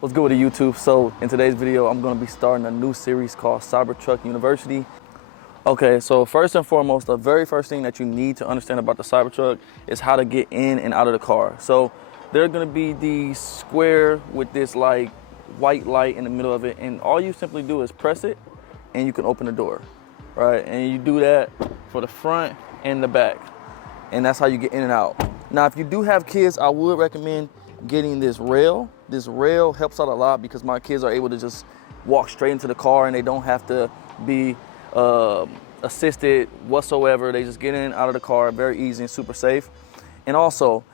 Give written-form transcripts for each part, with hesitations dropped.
What's good with the YouTube? So in today's video, I'm going to be starting a new series called Cybertruck University. Okay, so first and foremost, the very first thing that you need to understand about the Cybertruck is how to get in and out of the car. So there's going to be the square with this like white light in the middle of it, and all you simply do is press it and you can open the door, right? And you do that for the front and the back, and that's how you get in and out. Now, if you do have kids, I would recommend getting this rail. This rail helps out a lot because my kids are able to just walk straight into the car and they don't have to be assisted whatsoever. They just get in and out of the car very easy and super safe. And also,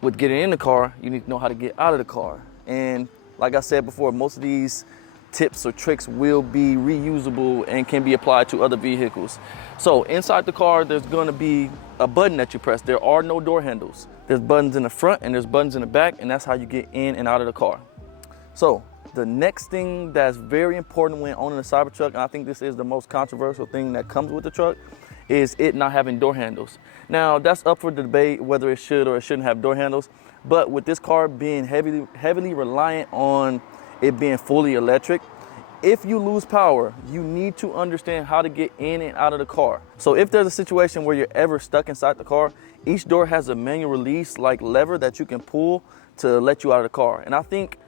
with getting in the car, you need to know how to get out of the car. And like I said before, most of these tips or tricks will be reusable and can be applied to other vehicles. So inside the car, there's going to be a button that you press. There are no door handles. There's buttons in the front and there's buttons in the back, and that's how you get in and out of the car. So the next thing that's very important when owning a Cybertruck, and I think this is the most controversial thing that comes with the truck, is it not having door handles. Now, that's up for debate whether it should or it shouldn't have door handles, but with this car being heavily reliant on it being fully electric, if you lose power, you need to understand how to get in and out of the car. So if there's a situation where you're ever stuck inside the car, each door has a manual release like lever that you can pull to let you out of the car. And I think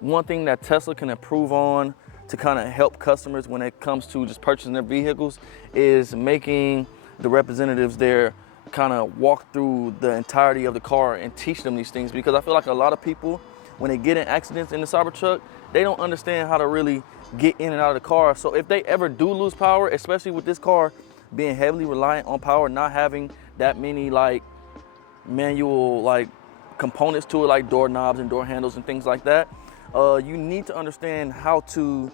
one thing that Tesla can improve on to kind of help customers when it comes to just purchasing their vehicles is making the representatives there kind of walk through the entirety of the car and teach them these things, because I feel like a lot of people, when they get in accidents in the Cybertruck, they don't understand how to really get in and out of the car. So if they ever do lose power, especially with this car being heavily reliant on power, not having that many like manual like components to it, like door knobs and door handles and things like that, you need to understand how to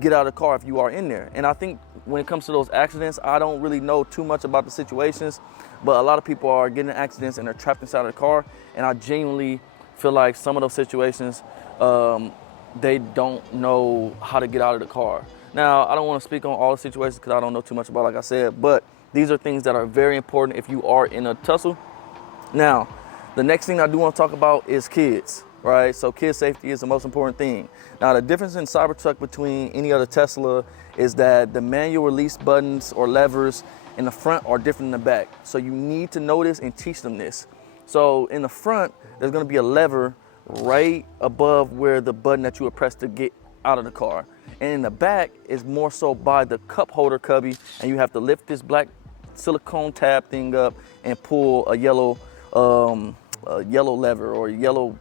get out of the car if you are in there. And I think when it comes to those accidents, I don't really know too much about the situations, but a lot of people are getting in accidents and they're trapped inside of the car, and I genuinely feel like some of those situations, they don't know how to get out of the car. Now, I don't want to speak on all the situations because I don't know too much about, like I said, but these are things that are very important if you are in a tussle. Now, the next thing I do want to talk about is kids, right? So kid safety is the most important thing. Now, the difference in Cybertruck between any other Tesla is that the manual release buttons or levers in the front are different in the back. So you need to know this and teach them this. So in the front, there's going to be a lever right above where the button that you would press to get out of the car. And in the back is more so by the cup holder cubby, and you have to lift this black silicone tab thing up and pull a yellow lever or yellow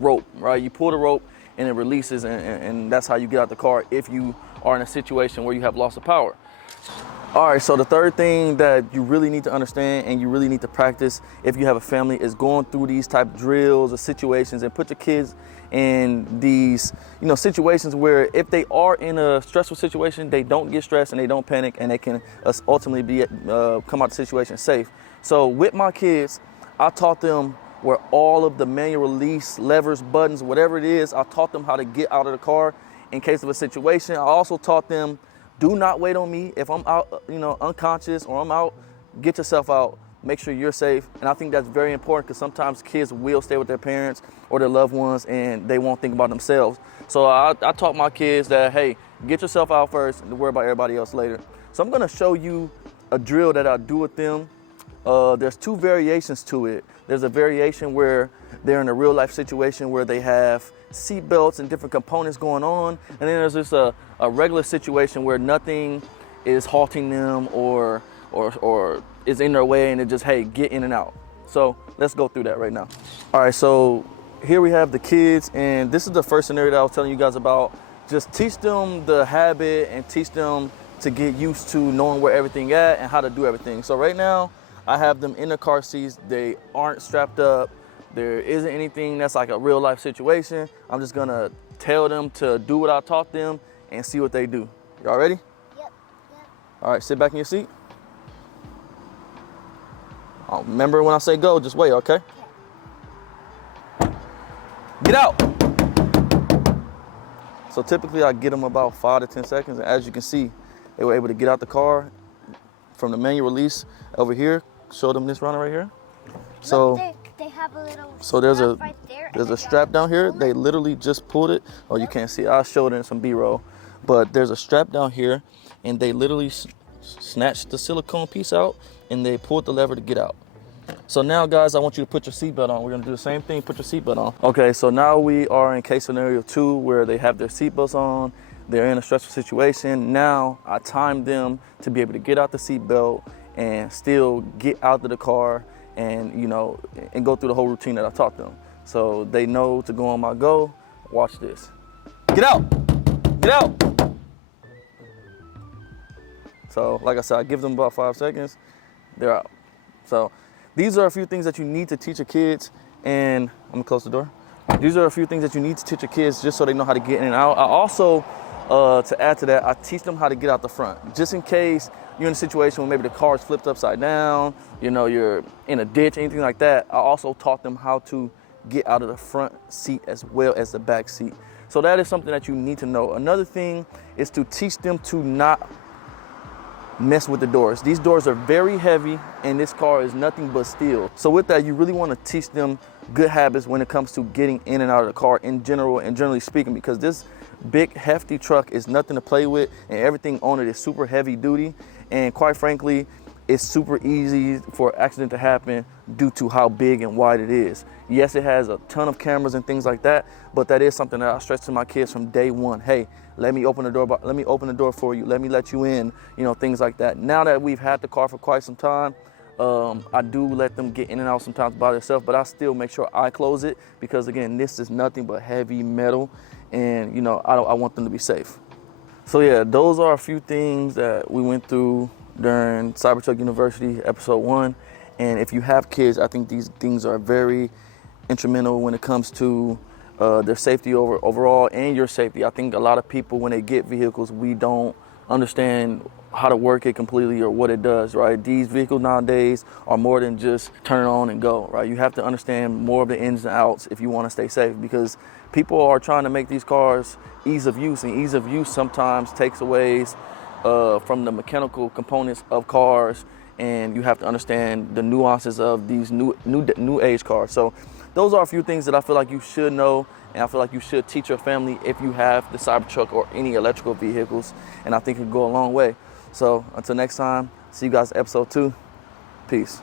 rope, right? You pull the rope and it releases, and that's how you get out the car if you are in a situation where you have loss of power. All right, so the third thing that you really need to understand and you really need to practice if you have a family is going through these type of drills or situations, and put your kids in these, situations where if they are in a stressful situation, they don't get stressed and they don't panic, and they can ultimately come out of the situation safe. So with my kids, I taught them where all of the manual release levers, buttons, whatever it is, I taught them how to get out of the car in case of a situation. I also taught them, do not wait on me. If I'm out, unconscious, or I'm out, get yourself out. Make sure you're safe. And I think that's very important because sometimes kids will stay with their parents or their loved ones and they won't think about themselves. So I taught my kids that, hey, get yourself out first and worry about everybody else later. So I'm gonna show you a drill that I do with them. There's two variations to it. There's a variation where they're in a real life situation where they have seat belts and different components going on. And then there's just a regular situation where nothing is halting them or is in their way, and it just, hey, get in and out. So let's go through that right now. All right, so here we have the kids, and this is the first scenario that I was telling you guys about. Just teach them the habit and teach them to get used to knowing where everything at and how to do everything. So right now, I have them in the car seats. They aren't strapped up. There isn't anything that's like a real life situation. I'm just gonna tell them to do what I taught them and see what they do. Y'all ready? Yep. All right, sit back in your seat. Remember when I say go, just wait, okay? Get out. So typically I get them about 5 to 10 seconds, and as you can see, they were able to get out the car from the manual release over here. Show them this runner right here. So they have have a little So there's strap right there. there's a strap down here. They literally just pulled it. Oh, you can't see. I'll show it in some B-roll. But there's a strap down here, and they literally snatched the silicone piece out, and they pulled the lever to get out. So now, guys, I want you to put your seatbelt on. We're gonna do the same thing, put your seatbelt on. Okay, so now we are in case scenario 2 where they have their seatbelts on, they're in a stressful situation. Now, I timed them to be able to get out the seatbelt and still get out of the car and, you know, and go through the whole routine that I taught them. So they know to go on my go. Watch this. Get out, get out. So like I said, I give them about 5 seconds, they're out. So these are a few things that you need to teach your kids, and I'm gonna close the door. These are a few things that you need to teach your kids just so they know how to get in and out. I also, to add to that, I teach them how to get out the front. Just in case you're in a situation where maybe the car is flipped upside down, you know, you're in a ditch, anything like that, I also taught them how to get out of the front seat as well as the back seat. So that is something that you need to know. Another thing is to teach them to not mess with the doors. These doors are very heavy and this car is nothing but steel. So with that, you really want to teach them good habits when it comes to getting in and out of the car in general and generally speaking, because this big hefty truck is nothing to play with and everything on it is super heavy duty, and quite frankly it's super easy for an accident to happen due to how big and wide it is. Yes, it has a ton of cameras and things like that, but that is something that I stress to my kids from day one. Hey, let me open the door, let me open the door for you, let me let you in, you know, things like that. Now that we've had the car for quite some time, I do let them get in and out sometimes by themselves, but I still make sure I close it because, again, this is nothing but heavy metal, and, you know, I want them to be safe. So yeah, those are a few things that we went through during Cybertruck University episode 1. And if you have kids, I think these things are very instrumental when it comes to their safety overall and your safety. I think a lot of people, when they get vehicles, we don't understand how to work it completely or what it does, right? These vehicles nowadays are more than just turn it on and go, right? You have to understand more of the ins and outs if you want to stay safe, because people are trying to make these cars ease of use, and ease of use sometimes takes away from the mechanical components of cars, and you have to understand the nuances of these new age cars. So those are a few things that I feel like you should know, and I feel like you should teach your family if you have the Cybertruck or any electrical vehicles, and I think it can go a long way. So until next time, see you guys in episode 2. Peace.